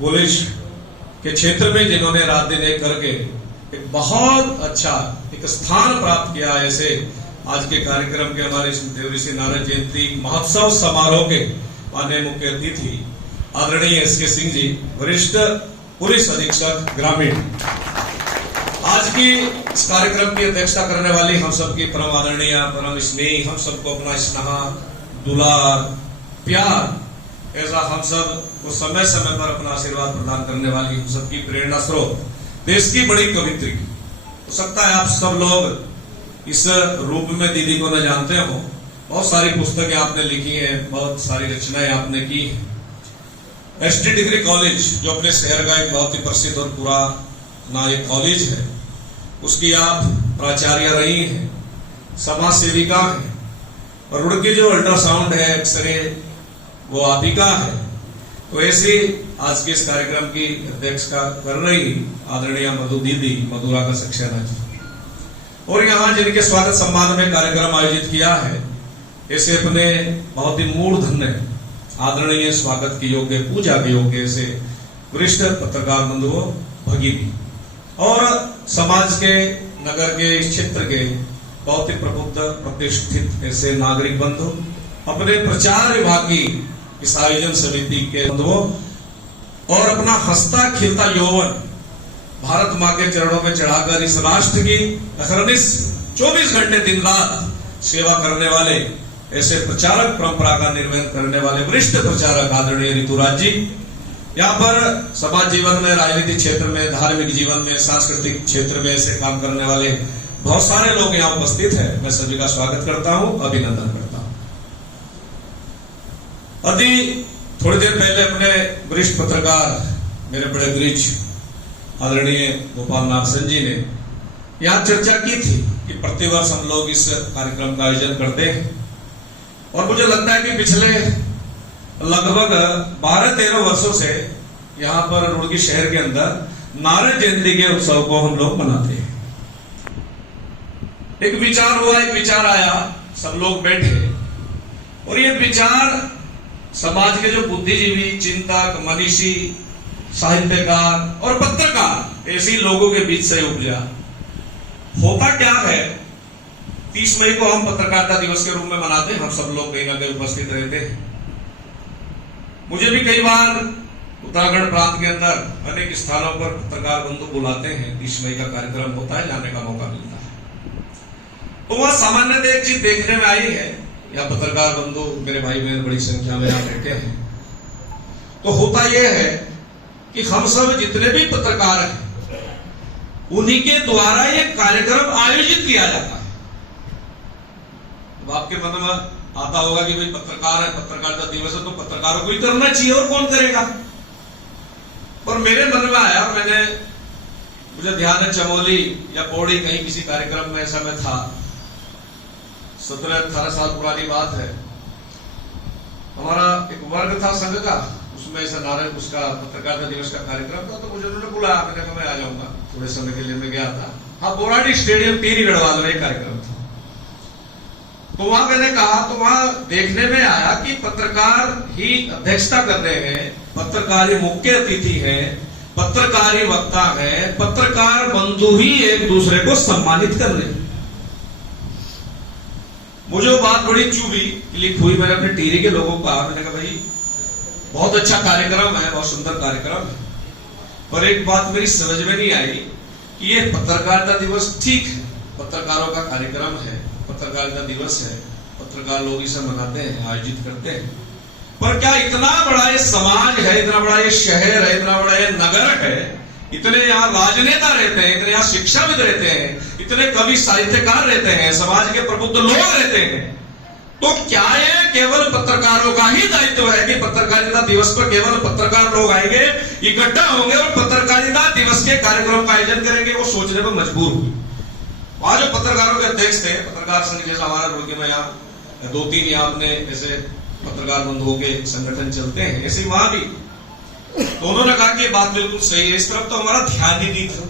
College के क्षेत्र में जिन्होंने रात दिन एक करके एक बहुत अच्छा एक स्थान प्राप्त किया, ऐसे आज के कार्यक्रम के हमारे देवऋषि नारद जयंती महोत्सव समारोह के माननीय मुख्य अतिथि आदरणीय एस के सिंह जी, वरिष्ठ पुलिस अधीक्षक ग्रामीण, आज की इस कार्यक्रम की अध्यक्षता करने वाली हम सबकी परम आदरणीय परम स्नेही, हम सबको अपना स्नेह दुलार प्यार ऐसा हम सब को समय समय पर अपना आशीर्वाद प्रदान करने वाली हम सबकी प्रेरणा स्रोत, देश की बड़ी कवित्री। हो सकता है आप सब लोग इस रूप में दीदी को न जानते हो, बहुत सारी पुस्तकें आपने लिखी हैं, बहुत सारी रचनाएं आपने की हैं। एसटी डिग्री कॉलेज जो अपने शहर का एक बहुत ही प्रसिद्ध और पुराना एक कॉलेज है, उसकी आप प्राचार्य रही हैं, समाज सेविका हैं, और रुड़की जो अल्ट्रासाउंड है, एक्सरे, वो आप ही का है। तो ऐसे आज के इस कार्यक्रम की अध्यक्षता कर रही आदरणीय मधु दीदी, मधुरा का सक्सेना जी, और यहाँ जिनके स्वागत सम्मान में कार्यक्रम आयोजित किया है, ऐसे अपने बहुत ही मूर्धन्य आदरणीय स्वागत के योग्य, पूजा के योग्य ऐसे वरिष्ठ पत्रकार बंधुओं, भगिनी और समाज के, नगर के, इस क्षेत्र के बहुत ही प्रबुद्ध प्रतिष्ठित ऐसे नागरिक बंधु, अपने प्रचार विभाग की इस आयोजन समिति के बंधुओं, और अपना हंसता खिलता यौवन भारत मां के चरणों में चढ़ाकर इस राष्ट्र की अहरनिश 24 घंटे दिन रात सेवा करने वाले ऐसे प्रचारक, परंपरा का निर्वहन करने वाले वरिष्ठ प्रचारक आदरणीय ऋतुराज जी, यहाँ पर समाज जीवन में, राजनीतिक क्षेत्र में, धार्मिक जीवन में, सांस्कृतिक क्षेत्र में ऐसे काम करने वाले बहुत सारे लोग यहाँ उपस्थित हैं। मैं सभी का स्वागत करता हूँ, अभिनंदन करता हूँ। अभी थोड़ी देर पहले अपने वरिष्ठ पत्रकार, मेरे बड़े ब्रिज आदरणीय गोपाल नाथ सिंह जी ने यहाँ चर्चा की थी कि प्रतिवर्ष हम लोग इस कार्यक्रम का आयोजन करते हैं, और मुझे लगता है कि पिछले लगभग 12-13 वर्षों से यहाँ पर रुड़की शहर के अंदर नारद जयंती के उत्सव को हम लोग मनाते हैं। एक विचार हुआ, एक विचार आया, सब लोग बैठे, और ये विचार समाज के जो बुद्धिजीवी, चिंतक, मनीषी, साहित्यकार और पत्रकार ऐसे लोगों के बीच से उपजा। होता क्या है, 30 मई को हम पत्रकारिता दिवस के रूप में मनाते हैं, हम सब लोग कहीं ना कहीं उपस्थित रहते हैं। मुझे भी कई बार उत्तराखंड प्रांत के अंदर अनेक स्थानों पर पत्रकार बंधु बुलाते हैं, 30 मई का कार्यक्रम होता है, जाने का मौका मिलता है। तो वह सामान्यतः एक चीज देखने में आई है, या पत्रकार बंधु मेरे भाई बहन बड़ी संख्या में यहाँ बैठे हैं, तो होता यह है कि हम सब जितने भी पत्रकार हैं, उन्हीं के द्वारा ये कार्यक्रम आयोजित किया जाता है। तो आपके मन में आता होगा कि भाई पत्रकार है, पत्रकारिता दिवस है, तो पत्रकारों को ही करना चाहिए, और कौन करेगा। पर मेरे मन में आया, मुझे ध्यान है चमोली या पौड़ी कहीं किसी कार्यक्रम में ऐसा मैं था, 17-18 साल पुरानी बात है। हमारा एक वर्ग था संघ का, उसमें ऐसा नारायण उसका पत्रकारिता दिवस का कार्यक्रम था, तो मुझे उन्होंने बुलाया, मैंने कहा मैं आ जाऊंगा, थोड़े समय के लिए मैं गया था। हाँ, बोराडी स्टेडियम टीरी गढ़वाल में कार्यक्रम था, तो वहां मैंने कहा, तो वहां देखने में आया कि पत्रकार ही अध्यक्षता कर रहे हैं, पत्रकार ही मुख्य अतिथि है, पत्रकार ही वक्ता है, पत्रकार बंधु ही एक दूसरे को सम्मानित कर रहे हैं। मुझे वो बात बड़ी चुभी, क्लिक हुई। मैंने अपने टीरी के लोगों को कहा, मैंने कहा भाई बहुत अच्छा कार्यक्रम है, बहुत सुंदर कार्यक्रम है, पर एक बात मेरी समझ में नहीं आई कि ये पत्रकारिता दिवस ठीक है, पत्रकारों का कार्यक्रम है, पत्रकारिता दिवस है, पत्रकार लोग इसे मनाते हैं, आयोजित करते हैं, पर क्या इतना बड़ा ये समाज है, इतना बड़ा ये शहर है, इतना बड़ा ये नगर है, इतने यहाँ राजनेता रहते हैं, इतने यहाँ शिक्षाविद रहते हैं, इतने कवि साहित्यकार रहते हैं, समाज के प्रबुद्ध लोग रहते हैं, तो क्या ये केवल पत्रकारों का ही दायित्व है कि पत्रकारिता दिवस पर केवल पत्रकार लोग आएंगे, इकट्ठा होंगे और पत्रकारिता दिवस के कार्यक्रम का आयोजन करेंगे? वो सोचने पर मजबूर हुई। वहां जो पत्रकारों के अध्यक्ष थे, पत्रकार संघ जैसा हमारा रुड़की में यहाँ 2-3 यहाँ अपने ऐसे पत्रकार बंधुओं के संगठन चलते हैं, ऐसे वहां भी, तो उन्होंने कहा कि ये बात बिल्कुल सही है, इस तरफ तो हमारा ध्यान ही नहीं था।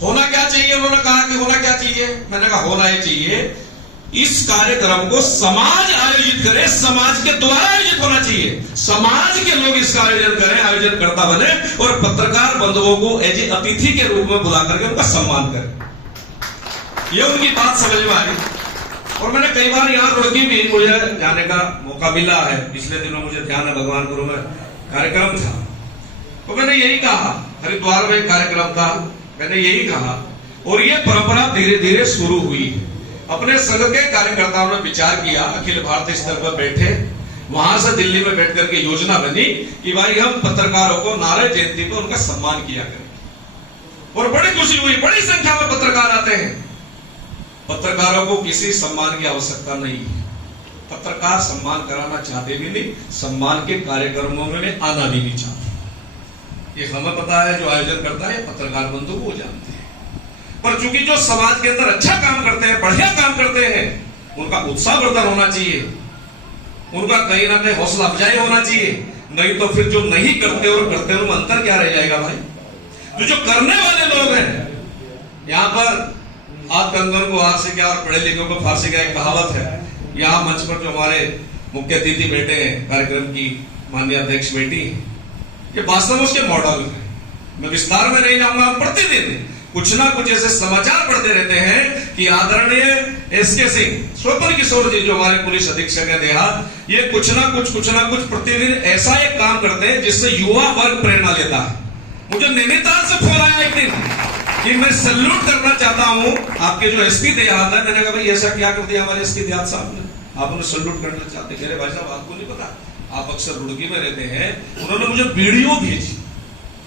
होना क्या चाहिए, उन्होंने कहा कि होना क्या चाहिए, मैंने कहा होना ये चाहिए इस कार्यक्रम को समाज आयोजित करे, समाज के द्वारा आयोजित होना चाहिए, समाज के लोग इसका आयोजन करें, आयोजनकर्ता बने और पत्रकार बंधुओं को एज ए अतिथि के रूप में बुला करके उनका सम्मान करें। यह उनकी बात समझ में आई। और मैंने कई बार यहाँ रुड़की भी मुझे जाने का मौका मिला है। पिछले दिनों मुझे ध्यान है भगवान गुरु में कार्यक्रम था, तो मैंने यही कहा, हरिद्वार में कार्यक्रम था, मैंने यही कहा, और ये परंपरा धीरे धीरे शुरू हुई है। अपने संघ के कार्यकर्ताओं ने विचार किया, अखिल भारतीय स्तर पर बैठे, वहां से दिल्ली में बैठ करके योजना बनी कि भाई हम पत्रकारों को नारायण जयंती पर उनका सम्मान किया करें। और बड़ी खुशी हुई, बड़ी संख्या में पत्रकार आते हैं। पत्रकारों को किसी सम्मान की आवश्यकता नहीं है, पत्रकार सम्मान कराना चाहते भी नहीं, सम्मान के कार्यक्रमों में आना भी नहीं चाहते। ये हमें पता है, जो आयोजन करता है पत्रकार बंधु वो जानते हैं। पर चूंकि जो समाज के अंदर अच्छा काम करते हैं, बढ़िया काम करते हैं, उनका उत्साहवर्धन होना चाहिए, उनका कहीं ना कहीं हौसला अफजाई होना चाहिए। नहीं तो फिर जो नहीं करते और करते उनमें अंतर क्या रह जाएगा भाई। तो जो करने वाले लोग हैं, यहाँ पर हाथ कंगन को हाथ से क्या और पढ़े लिखे को फारसी का एक कहावत है। यहाँ मंच पर जो हमारे मुख्य अतिथि बैठे हैं, कार्यक्रम की माननीय अध्यक्ष बेटी, ये वास्तव में उसके मॉडल है। मैं विस्तार में नहीं जाऊंगा। प्रतिदिन कुछ ना कुछ ऐसे समाचार पढ़ते रहते हैं कि आदरणीय एसके सिंह, स्वपन किशोर जी जो हमारे पुलिस अधीक्षक है देहात, ये कुछ ना कुछ प्रतिदिन ऐसा एक काम करते हैं जिससे युवा वर्ग प्रेरणा लेता है। मुझे नैनीताल से फोन आया एक दिन कि मैं सैल्यूट करना चाहता हूं आपके जो एसपी देहात है। मैंने कहा भाई ऐसा क्या कर दिया हमारे एसपी देहात साहब ने, आप उन्हें सैल्यूट करना चाहते? कह रहे भाई साहब आपको नहीं पता, आप अक्सर रुड़की में रहते हैं। उन्होंने मुझे वीडियो भेजी,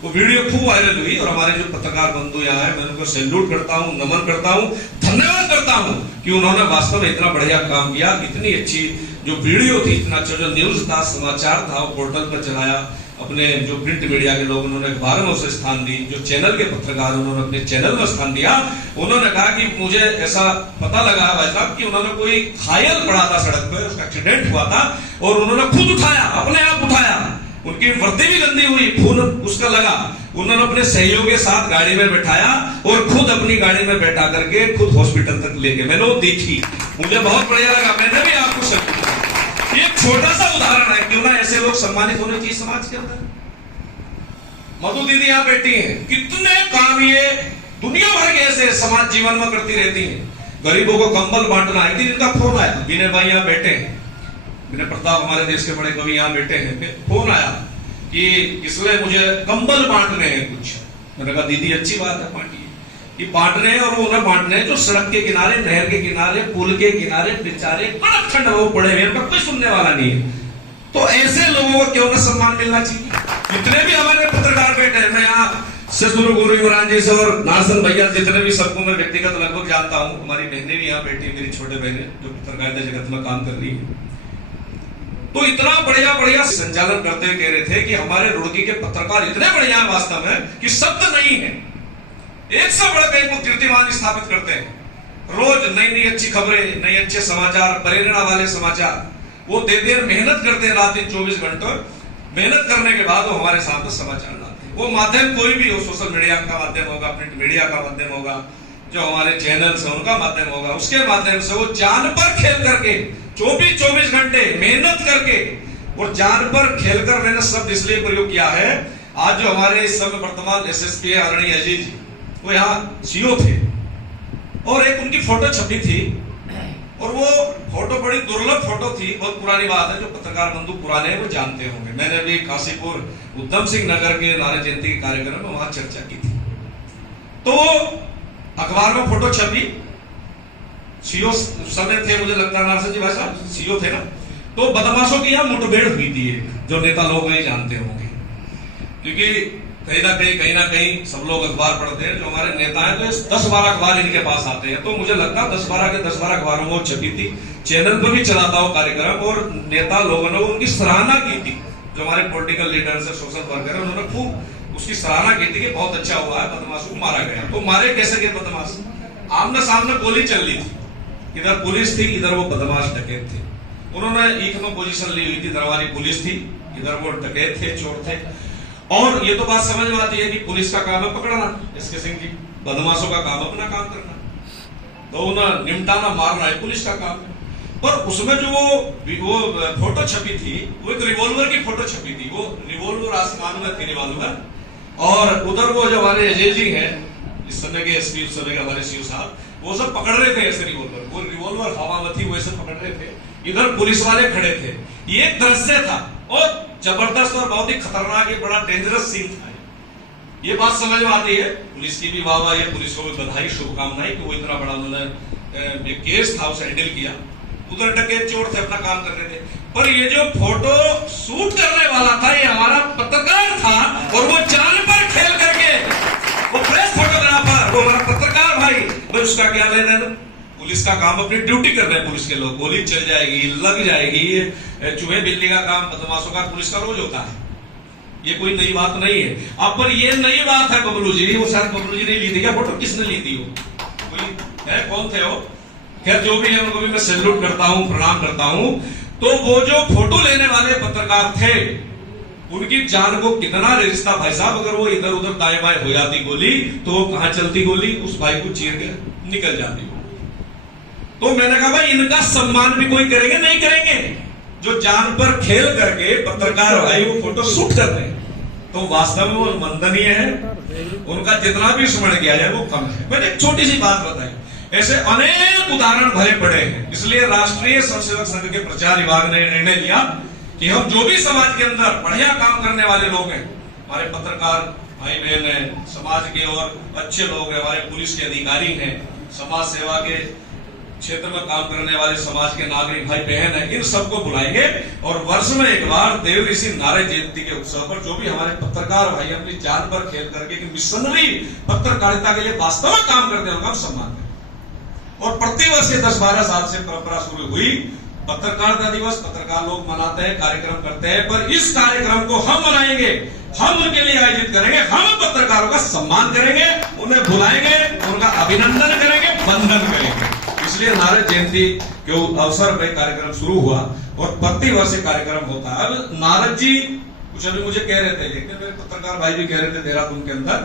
वो वीडियो खूब वायरल हुई और हमारे जो पत्रकार बंधु यहाँ है, मैं उनको सैल्यूट करता हूँ, नमन करता हूँ, धन्यवाद करता हूँ कि उन्होंने वास्तव में इतना बढ़िया काम किया। इतनी अच्छी जो वीडियो थी, इतना अच्छा जो न्यूज था, समाचार था, वो पोर्टल पर चलाया। अपने जो प्रिंट मीडिया के लोग, उन्होंने अखबारों में उसे स्थान दी, जो चैनल के पत्रकार उन्होंने अपने चैनल में स्थान दिया। उन्होंने कहा कि मुझे ऐसा पता लगा भाई साहब कि उन्होंने कोई घायल पड़ा था सड़क पे, उसका एक्सीडेंट हुआ था और उन्होंने खुद उठाया, अपने आप उठाया। उनकी वर्दी भी गंदी हुई, खून उसका लगा, उन्होंने अपने सहयोग के साथ गाड़ी में बैठाया और खुद अपनी गाड़ी में बैठा करके खुद हॉस्पिटल तक लेके, मैंने वो देखी, मुझे बहुत बढ़िया लगा। मैंने भी आपको सैल्यूट किया। ये छोटा सा उदाहरण है, क्यों ना ऐसे लोग सम्मानित होने चाहिए समाज के अंदर। मधु दीदी यहाँ बैठी हैं, कितने काम ये दुनिया भर के ऐसे समाज जीवन में करती रहती हैं। गरीबों को कंबल बांटना, एक दिन इनका फोन आया, विनय भाई यहाँ बैठे हैं, विनय प्रताप हमारे देश के बड़े कवि यहाँ बैठे हैं, फोन आया कि इसलिए मुझे कंबल बांटने हैं कुछ। मैंने कहा दीदी अच्छी बात है, बांटिए। कि बांटने और वो उन्हें बांटने जो सड़क के किनारे, नहर के किनारे, पुल के किनारे बेचारे कड़क ठंड में वो पड़े हुए, उनका कोई सुनने वाला नहीं है। तो ऐसे लोगों को क्यों ना सम्मान मिलना चाहिए। जितने भी हमारे पत्रकार बैठे हैं, मैं यहाँ ससुर गुरु इमरान जी से और नारसन भैया, जितने भी सबको मैं व्यक्तिगत लगभग जानता हूँ। हमारी बहनें भी यहाँ बैठी, मेरी छोटे बहनें जो पत्रकारिता जगत में काम कर रही है। तो इतना बढ़िया बढ़िया संचालन करते हुए कह रहे थे कि हमारे रुड़की के पत्रकार इतने बढ़िया हैं वास्तव में कि शब्द नहीं है, एक से बढ़कर एक कीर्तिमान स्थापित करते हैं। रोज नई नई अच्छी खबरें, नए अच्छे समाचार, प्रेरणा वाले समाचार वो देते हैं, मेहनत करते हैं रात दिन 24 घंटे। मेहनत करने के बाद वो हमारे सामने समाचार लाते हैं। वो माध्यम कोई भी हो, सोशल मीडिया का माध्यम होगा, प्रिंट मीडिया का माध्यम होगा, जो हमारे चैनल्स हैं उनका माध्यम होगा, उसके माध्यम से वो जान पर खेल करके 24 घंटे मेहनत करके और जान पर खेलकर, मैंने शब्द इसलिए प्रयोग किया है। आज जो हमारे इस समय वर्तमान एसएसपी आदरणीय अजीत जी, वो यहाँ सीओ थे और एक उनकी फोटो छपी थी और वो फोटो बड़ी दुर्लभ फोटो थी। बहुत पुरानी बात है, जो पत्रकार बंधु पुराने हैं वो जानते होंगे। मैंने भी काशीपुर उधम सिंह नगर के नारायण जयंती के कार्यक्रम में वहां चर्चा की थी। तो अखबार में फोटो छपी, सीओ समय थे, मुझे लगता है नारसन जी भाई साहब सीओ थे ना। तो बदमाशों की यहाँ मुठभेड़ हुई थी, जो नेता लोग नहीं जानते होंगे, क्योंकि कहीं ना कहीं सब लोग अखबार पढ़ते हैं। जो हमारे नेता हैं तो 10-12 अखबार इनके पास आते हैं। तो मुझे लगता है 10-12 के 10-12 अखबारों में वो छपी थी, चैनल पर भी चलाता वो कार्यक्रम, और नेता लोगों ने उनकी सराहना की थी। जो हमारे पॉलिटिकल लीडर्स है, सोशल वर्कर है, उन्होंने खूब उसकी सराहना की थी कि बहुत अच्छा हुआ है, बदमाश को मारा गया। तो मारे कैसे गए बदमाश? आमने सामने गोली चल रही थी, इधर पुलिस थी, इधर वो बदमाश डकैत थे। उन्होंने एक में पोजीशन ली हुई थी, दरबारी पुलिस थी, इधर वो डकैत थे, चोर थे। और ये तो बात समझ में आती है कि पुलिस का काम है पकड़ना, एसके सिंह जी, बदमाशों का काम अपना काम करना। तो उन्हें निमटाना मारना है पुलिस का काम है। पर उसमें जो वो फोटो छपी थी, वो एक रिवॉल्वर की फोटो छपी थी। वो रिवॉल्वर आसमान में थी रिवॉल्वर, और उधर वो जो हमारे अजय जी हैं, इस समय के एसपी, उस समय के हमारे सीओ साहब, वो सब पकड़ रहे थे ऐसे रिवॉल्वर। वो रिवॉल्वर हवा में थी, वो ऐसे पकड़ रहे थे, इधर पुलिस वाले खड़े थे। ये दृश्य था और जबरदस्त और बहुत ही खतरनाक, ये बड़ा डेंजरस सीन था। ये बात समझ में आती है, पुलिस की भी वाह है, पुलिस को भी बधाई, शुभकामनाएं कि वो इतना बड़ा उन्होंने केस था उसे हैंडल किया। उधर डकैत चोर थे, अपना काम कर रहे थे। पर ये जो फोटो शूट करने वाला था, ये हमारा पत्रकार था, और वो जान पर खेल करके वो प्रेस फोटोग्राफर, वो हमारा पत्रकार भाई, भाई उसका क्या लेना है? पुलिस का काम, अपनी ड्यूटी कर रहे हैं पुलिस के लोग। गोली चल जाएगी, लग जाएगी, चूहे बिल्ली का काम बदमाशों का पुलिस का रोज होता है। ये कोई नई बात नहीं है। अब पर ये नई बात है बबलू जी, वो शायद बबलू जी ने ली थी क्या फोटो? किसने ली थी? वो कोई है, कौन थे वो? खैर जो भी है, उनको भी मैं सैल्यूट करता हूं, प्रणाम करता हूं। तो वो जो फोटो लेने वाले पत्रकार थे, उनकी जान को कितना रिश्ता भाई साहब। अगर वो इधर उधर दाएं बाएं हो जाती गोली, तो वो कहां चलती गोली? उस भाई को चीर के निकल जाती। तो मैंने कहा भाई इनका सम्मान भी कोई करेंगे? नहीं करेंगे। जो जान पर खेल करके पत्रकार भाई वो फोटो शूट कर रहे हैं, तो वास्तव में वो वंदनीय है। उनका जितना भी स्मरण किया जाए वो कम है। मैंने एक छोटी सी बात बताई, ऐसे अनेक उदाहरण भरे पड़े हैं। इसलिए राष्ट्रीय स्वयंसेवक संघ के प्रचार विभाग ने निर्णय लिया कि हम जो भी समाज के अंदर बढ़िया काम करने वाले लोग हैं, हमारे पत्रकार भाई बहन हैं, समाज के और अच्छे लोग हैं, हमारे पुलिस के अधिकारी हैं, समाज सेवा के क्षेत्र में काम करने वाले समाज के नागरिक भाई बहन हैं, इन सबको बुलाएंगे और वर्ष में एक बार देव ऋषि नारद जयंती के उत्सव पर जो भी हमारे पत्रकार भाई अपनी जान पर खेल करके मिशनरी पत्रकारिता के लिए वास्तव में काम करते हैं, उनका सम्मान करें। और प्रतिवर्ष 10-12 साल से परंपरा शुरू हुई, पत्रकारिता दिवस पत्रकार लोग मनाते हैं, कार्यक्रम करते हैं। पर इस कार्यक्रम को हम मनाएंगे, हम उनके लिए आयोजित करेंगे, हम पत्रकारों का सम्मान करेंगे, उन्हें बुलाएंगे, उनका अभिनंदन करेंगे, वंदन करेंगे। इसलिए नारद जयंती के अवसर पर कार्यक्रम शुरू हुआ और प्रतिवर्ष कार्यक्रम होता है। अब नारद जी कुछ अभी मुझे कह रहे थे, लेकिन मेरे पत्रकार भाई भी कह रहे थे देहरादून के अंदर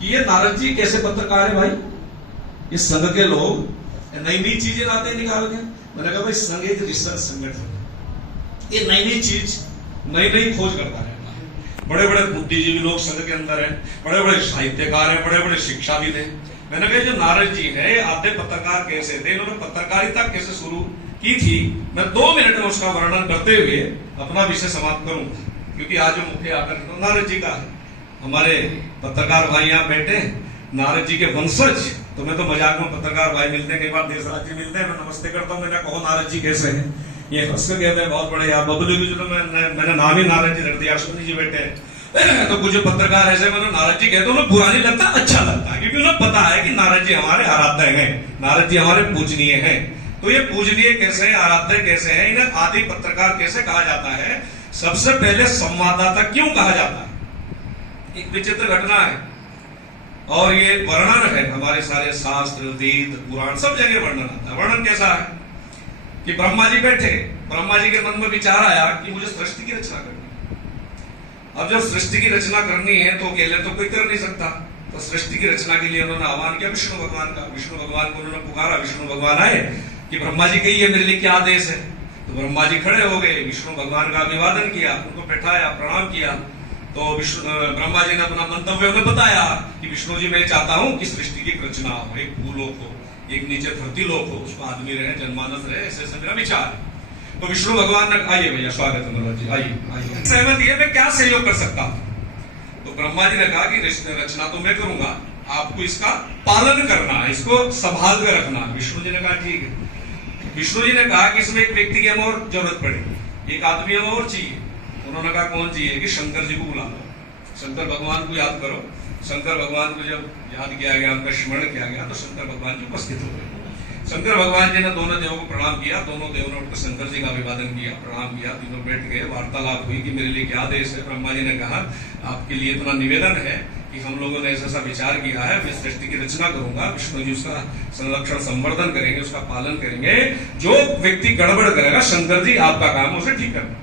कि ये नारद जी कैसे पत्रकार है भाई? ये संघ के लोग नई नई चीजें लाते निकाल के। मैंने कहा भाई संघ एक रिसर्च संगठन, ये नई नई चीज नई नई खोज करता रहता है। बड़े बड़े बुद्धिजीवी लोग संघ के अंदर हैं, बड़े बड़े साहित्यकार हैं, बड़े बड़े शिक्षाविद हैं। मैंने कहा जो नारद जी है आद्य पत्रकार कैसे थे, इन्होंने पत्रकारिता कैसे शुरू की थी, मैं 2 मिनट में उसका वर्णन करते हुए अपना विषय समाप्त करूंगा, क्योंकि आज जो मुख्य आकर्षण नारद जी का है। हमारे पत्रकार भाई यहाँ बैठे, नारद जी के वंशज। तो मैं तो मजाक में पत्रकार भाई मिलते हैं, कई बार देशराज जी मिलते हैं, मैं नमस्ते करता हूँ, मैंने कहो नारद जी कैसे हैं? ये हंस के कहते हैं बहुत बड़े। बबलू जी तो मैंने नाम ही नारद जी रख दिया, अश्विनी जी बैठे हैं। तो कुछ पत्रकार ऐसे मैंने नारद जी कहते उन्हें बुरा नहीं लगता, अच्छा लगता है, क्योंकि उन्हें पता है कि नारद जी हमारे आराध्य हैं, नारद जी हमारे पूजनीय हैं। तो ये पूजनीय कैसे है, आराध्य कैसे है, इन्हें आदि पत्रकार कैसे कहा जाता है? सबसे पहले संवाददाता क्यों कहा जाता है? एक विचित्र घटना है और ये वर्णन है, हमारे सारे शास्त्र वेद पुराण सब जगह वर्णन आता है। वर्णन कैसा है कि ब्रह्मा जी बैठे, ब्रह्मा जी के मन में विचार आया कि मुझे सृष्टि की रचना करनी। अब जब सृष्टि की रचना करनी है तो अकेले तो कोई कर नहीं सकता, तो सृष्टि की रचना के लिए उन्होंने आह्वान किया विष्णु भगवान का। विष्णु भगवान को उन्होंने पुकारा, विष्णु भगवान आए कि ब्रह्मा जी कहिए मेरे लिए क्या आदेश है। तो ब्रह्मा जी खड़े हो गए, विष्णु भगवान का अभिवादन किया, उनको बैठाया, प्रणाम किया। तो ब्रह्मा जी ने अपना मंतव्य उन्हें बताया कि विष्णु जी मैं चाहता हूं कि सृष्टि की रचना हो, एक भूलोक हो, एक नीचे धरती लोक हो, उसको आदमी रहे, जनमानस रहे, ऐसे मेरा विचार है। तो विष्णु भगवान ने आइए भैया स्वागत है मनोज जी, आइए सहमत है, मैं क्या सहयोग कर सकता हूं? तो ब्रह्मा जी ने कहा कि रचना तो मैं करूंगा, आपको इसका पालन करना है, इसको संभाल कर रखना। विष्णु जी ने कहा ठीक है। विष्णु जी ने कहा कि इसमें एक व्यक्ति की हमें और जरूरत पड़ेगी, एक आदमी हमें और चाहिए। उन्होंने कहा कौन चाहिए? कि शंकर जी को बुला लो, शंकर भगवान को याद करो। शंकर भगवान को जब याद किया गया, उनका स्मरण किया गया, तो शंकर भगवान जी उपस्थित हो गए। शंकर भगवान जी ने दोनों देवों को प्रणाम किया, दोनों देवों ने उठकर शंकर जी का अभिवादन किया, प्रणाम किया, तीनों बैठ गए, वार्तालाप हुई कि मेरे लिए क्या आदेश है। ब्रह्मा जी ने कहा आपके लिए इतना निवेदन है कि हम लोगों ने ऐसा विचार किया है, मैं सृष्टि की रचना करूंगा, विष्णु जी उसका संरक्षण संवर्धन करेंगे, उसका पालन करेंगे। जो व्यक्ति गड़बड़ करेगा शंकर जी आपका काम उसे ठीक करना।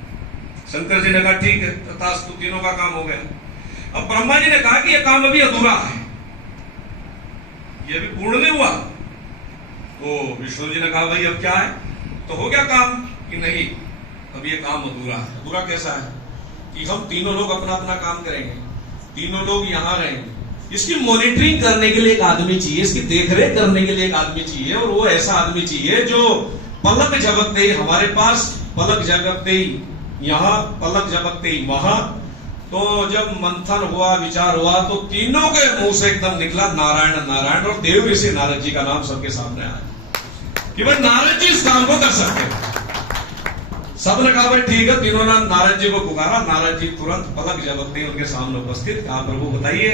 शंकर जी ने कहा ठीक है, तथास्तु, तीनों का काम हो गया। अब ब्रह्मा जी ने कहा कि यह काम अभी अधूरा है, यह भी पूर्ण नहीं हुआ। तो विष्णु जी ने कहा भाई अब क्या है, तो हो गया काम कि नहीं, अब ये काम अधूरा है। अधूरा कैसा है कि हम तीनों लोग अपना अपना काम करेंगे, तीनों लोग यहाँ रहेंगे, इसकी मॉनिटरिंग करने के लिए एक आदमी चाहिए, इसकी देखरेख करने के लिए एक आदमी चाहिए, और वो ऐसा आदमी चाहिए जो पलक झपकते ही हमारे पास, पलक झपकते ही यहाँ, पलक झपकते ही वहां। तो जब मंथन हुआ, विचार हुआ, तो तीनों के मुंह से एकदम निकला नारायण नारायण, और देव ऋषि नारद जी का नाम सबके सामने आया कि भाई नारद जी इस काम को कर सकते हैं। सबने कहा भाई ठीक है, तीनों ने नारद जी को पुकारा। नारद जी तुरंत पलक झपकते ही उनके सामने उपस्थित, कहा प्रभु बताइए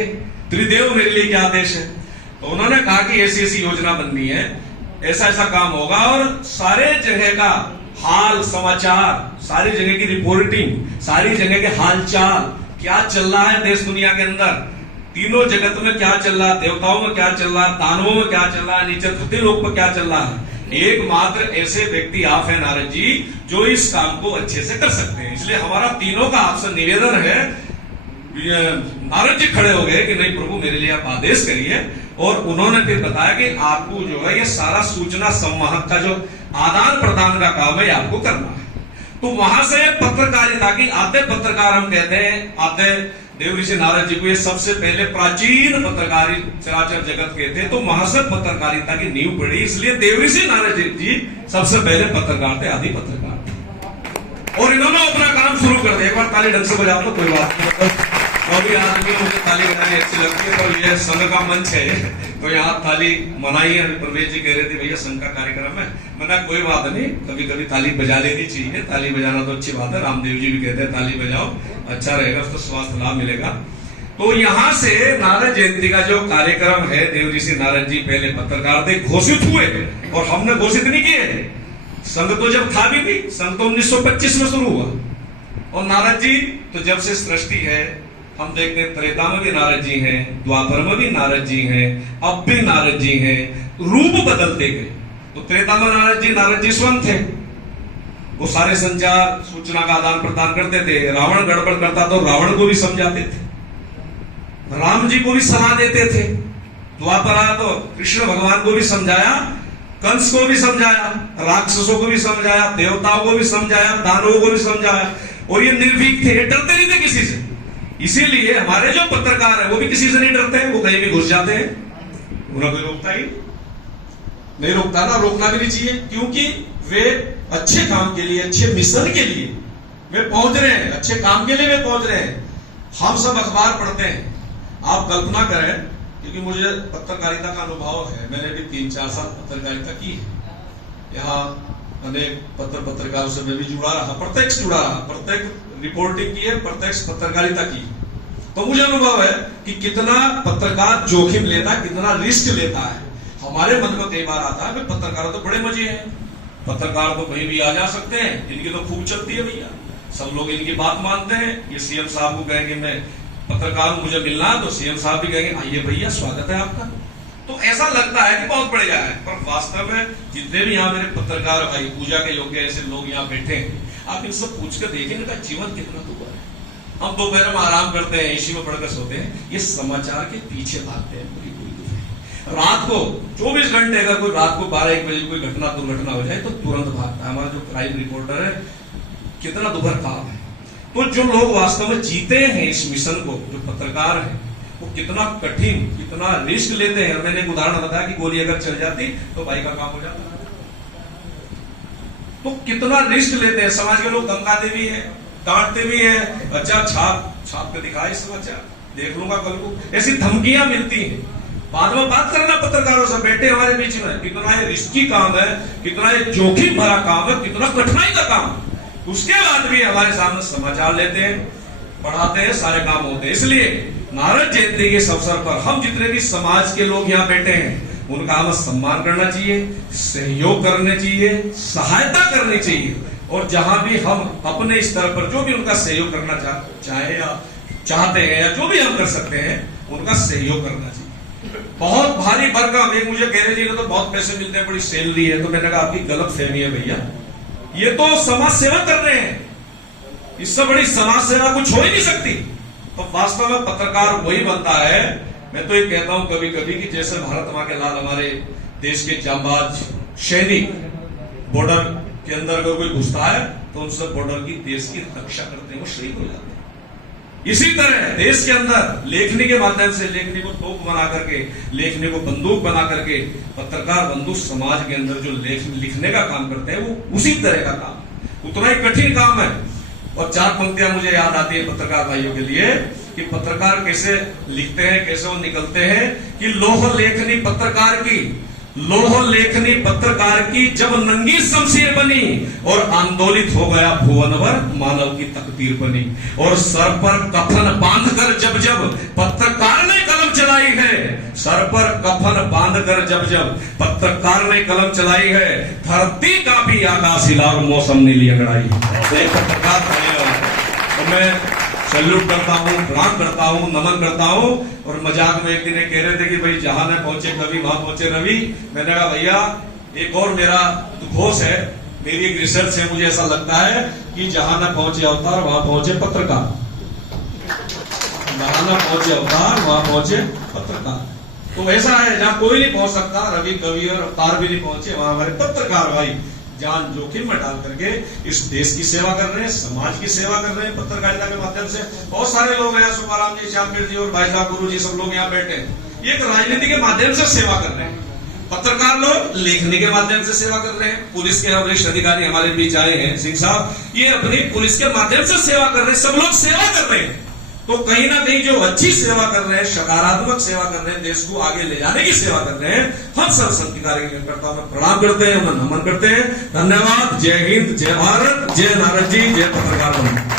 त्रिदेव मेरे लिए क्या आदेश है। तो उन्होंने कहा कि ऐसी ऐसी योजना बननी है, ऐसा ऐसा काम होगा, और सारे जगह का हाल समाचार, सारी जगह की रिपोर्टिंग, सारी जगह के हालचाल, क्या चल रहा है देश दुनिया के अंदर, तीनों जगत में क्या चल रहा है, देवताओं में क्या चल रहा है, दानवों में क्या चल रहा है, नीचे धरती लोक में क्या चल रहा है, एकमात्र ऐसे व्यक्ति आप हैं नारद जी जो इस काम को अच्छे से कर सकते हैं। इसलिए हमारा तीनों का आपसे निवेदन है। नारद जी खड़े हो गए कि नहीं प्रभु मेरे लिए आप आदेश करिए, और उन्होंने फिर बताया कि आपको जो है ये सारा सूचना संवाहक का जो आदान प्रदान का काम है आपको करना है। तो वहां से पत्रकारिता की, आद्य पत्रकार हम कहते हैं, आद्य देव ऋषि नारद जी को ये सबसे पहले प्राचीन पत्रकारी चराचर जगत के थे, तो वहां से पत्रकारिता की नींव पड़ी। इसलिए देव ऋषि नारद जी सबसे पहले पत्रकार थे, आदि पत्रकार थे, और इन्होंने अपना काम शुरू कर दिया। एक बार ताली ढंग से बजाओ तो कोई बात नहीं, कभी आदमी मुझे ताली बजानी अच्छी लगती है, पर यह संघ का मंच है तो यहाँ ताली मनाई है। प्रवेश जी कह रहे थे भैया संघ का कार्यक्रम है, मैंने कोई बात नहीं, कभी कभी ताली बजा लेनी चाहिए, ताली बजाना तो अच्छी बात है। रामदेव जी भी कहते हैं ताली बजाओ, अच्छा रहेगा, उसको स्वास्थ्य लाभ मिलेगा। तो यहाँ से नारद जयंती का जो कार्यक्रम है, देव ऋषि नारद जी पहले पत्रकार थे, घोषित हुए, और हमने घोषित नहीं किए। संघ तो जब था भी नहीं, संघ तो 1925 में शुरू हुआ, और नारद जी तो जब से सृष्टि है हम देखते हैं, त्रेता में भी नारद जी हैं, द्वापर में भी नारद जी हैं, अब भी नारद जी हैं, रूप बदलते गए। तो त्रेता में नारद जी स्वयं थे, वो सारे संचार सूचना का आदान प्रदान करते थे। रावण गड़बड़ करता तो रावण को भी समझाते थे, राम जी को भी सलाह देते थे। द्वापरा तो कृष्ण भगवान को भी समझाया, कंस को भी समझाया, राक्षसों को भी समझाया, देवताओं को भी समझाया, दानवों को भी समझाया, और ये निर्भीक थे, डरते नहीं थे किसी से। इसीलिए हमारे जो पत्रकार है वो भी किसी से नहीं डरते हैं, वो कहीं भी घुस जाते हैं, उन्हें कोई रोकता ही नहीं, रोकता ना, रोकना भी नहीं चाहिए, क्योंकि वे अच्छे काम के लिए, अच्छे मिशन के लिए वे पहुंच रहे हैं, अच्छे काम के लिए वे पहुंच रहे हैं। हम सब अखबार पढ़ते हैं, आप कल्पना करें, क्योंकि मुझे पत्रकारिता का अनुभव है, मैंने भी 3-4 साल पत्रकारिता की है, यहाँ अनेक पत्रकारों से मैं भी जुड़ा रहा, प्रत्यक्ष जुड़ा रहा, प्रत्येक रिपोर्टिंग की है, प्रत्यक्ष पत्रकारिता की, तो मुझे अनुभव है कि कितना पत्रकार जोखिम लेता है, कितना रिस्क लेता है। हमारे मन में कई बार आता है कि पत्रकार तो बड़े मजे हैं, पत्रकार तो कहीं भी आ जा सकते हैं, इनकी तो खूब चलती है भैया, सब लोग इनकी बात मानते हैं। ये सीएम साहब को कहेंगे मैं पत्रकार हूं, मुझे मिलना है, तो सीएम साहब भी कहेंगे आइए भैया स्वागत है आपका। तो ऐसा लगता है कि बहुत बढ़िया है, पर वास्तव में जितने भी यहाँ मेरे पत्रकार भाई, पूजा के योग्य ऐसे लोग यहाँ बैठे हैं, आप इनसे पूछ कर देखिए इनका जीवन कितना दुर्भर है। हम दोपहर में आराम करते हैं, एसी में पढ़कर सोते हैं, ये समाचार के पीछे भागते हैं पूरी पूरी। रात को 24 घंटे अगर कोई रात को 12-1 बजे कोई घटना दुर्घटना हो जाए तो तुरंत भागता है। हमारा जो क्राइम रिपोर्टर है, कितना दुर्भर काम है। तो जो लोग वास्तव में जीते हैं इस मिशन को, जो पत्रकार हैं, वो कितना कठिन, कितना रिस्क लेते हैं। मैंने एक उदाहरण बताया कि गोली अगर चल जाती तो भाई का काम हो जाता, तो कितना रिस्क लेते हैं। समाज के लोग धमकाते भी हैं, डांटते भी हैं, अच्छा छाप के दिखाए समाचार, देख लूंगा कल को, ऐसी धमकियां मिलती हैं। बाद में बात करना पत्रकारों से, बैठे हमारे बीच में, कितना ये रिस्की काम है, कितना ये जोखिम भरा काम है, कितना कठिनाई का काम है। उसके बाद भी हमारे सामने समाचार लेते हैं, पढ़ाते हैं, सारे काम होते हैं। इसलिए नारद जयंती के अवसर पर हम जितने भी समाज के लोग यहाँ बैठे हैं, उनका हमें सम्मान करना चाहिए, सहयोग करने चाहिए, सहायता करनी चाहिए, और जहां भी हम अपने स्तर पर जो भी उनका सहयोग करना चाहे या चाहते हैं, या जो भी हम कर सकते हैं, उनका सहयोग करना चाहिए। बहुत भारी भरकम, एक मुझे कह रहे जी तो बहुत पैसे मिलते हैं, बड़ी सैलरी है, तो मैंने कहा आपकी गलत फहमी है भैया, ये तो समाज सेवा कर रहे हैं, इससे बड़ी समाज सेवा कुछ हो ही नहीं सकती। तो वास्तव में पत्रकार वही बनता है। मैं तो ये कहता हूं कभी कभी कि जैसे भारत मां के लाल हमारे देश के जांबाज सैनिक बॉर्डर के अंदर अगर कोई घुसता है तो उन सब बॉर्डर की देश की रक्षा करते हैं, वो शहीद हो जाते हैं। इसी तरह देश के अंदर लेखनी के माध्यम से, लेखनी को तोप बना करके, लेखनी को बंदूक बना करके पत्रकार बंधु समाज के अंदर जो लिखने का काम करते हैं, वो उसी तरह का काम, उतना ही कठिन काम है। और 4 पंक्तियां मुझे याद आती है पत्रकार भाइयों के लिए कि पत्रकार कैसे लिखते हैं, कैसे वो निकलते हैं कि लोह लेखनी पत्रकार की, लोह लेखनी पत्रकार की जब नंगी शमशीर बनी और आंदोलित हो गया भुवनवर मानव की तकदीर बनी। और सर पर कफन बांधकर जब जब पत्रकार ने कलम चलाई है, सर पर कफन बांधकर जब जब पत्रकार ने कलम चलाई है, धरती कांपी आकाश हिला और मौसम ने ली अंगड़ाई। पत्रकार तो मैं सैल्यूट करता हूँ, प्रणाम करता हूँ, नमन करता हूँ। और मजाक में एक दिन कह रहे थे कि भाई जहां न पहुंचे कवि वहां पहुंचे रवि। मैंने कहा भैया एक और मेरा उद्घोष है, मेरी एक रिसर्च है, मुझे ऐसा लगता है कि जहां न पहुंचे अवतार वहां पहुंचे पत्रकार, जहां न पहुंचे अवतार वहां पहुंचे पत्रकार। तो ऐसा है जहां कोई नहीं पहुंच सकता, रवि कवि और अवतार भी नहीं पहुंचे, वहां हमारे पत्रकार भाई जान जोखिम में डाल करके इस देश की सेवा कर रहे हैं, समाज की सेवा कर रहे हैं पत्रकारिता के माध्यम से। बहुत सारे लोग हैं, सुखाराम जी, श्यामवीर जी और भाई साहब गुरु जी, सब लोग यहाँ बैठे हैं। ये एक राजनीति के माध्यम से सेवा कर रहे हैं। पत्रकार लोग लेखनी के माध्यम से सेवा कर रहे हैं। पुलिस के वरिष्ठ अधिकारी हमारे बीच आए हैं, सिंह साहब, ये अपनी पुलिस के माध्यम से सेवा कर रहे हैं। सब लोग सेवा कर रहे हैं। तो कहीं ना कहीं जो अच्छी सेवा कर रहे हैं, सकारात्मक सेवा कर रहे हैं, देश को आगे ले जाने की सेवा कर रहे हैं, हम सब संत कार्यकर्ताओं में प्रणाम करते हैं, नमन करते हैं। धन्यवाद। जय हिंद, जय भारत, जय नारद जी, जय पत्रकार बंधु।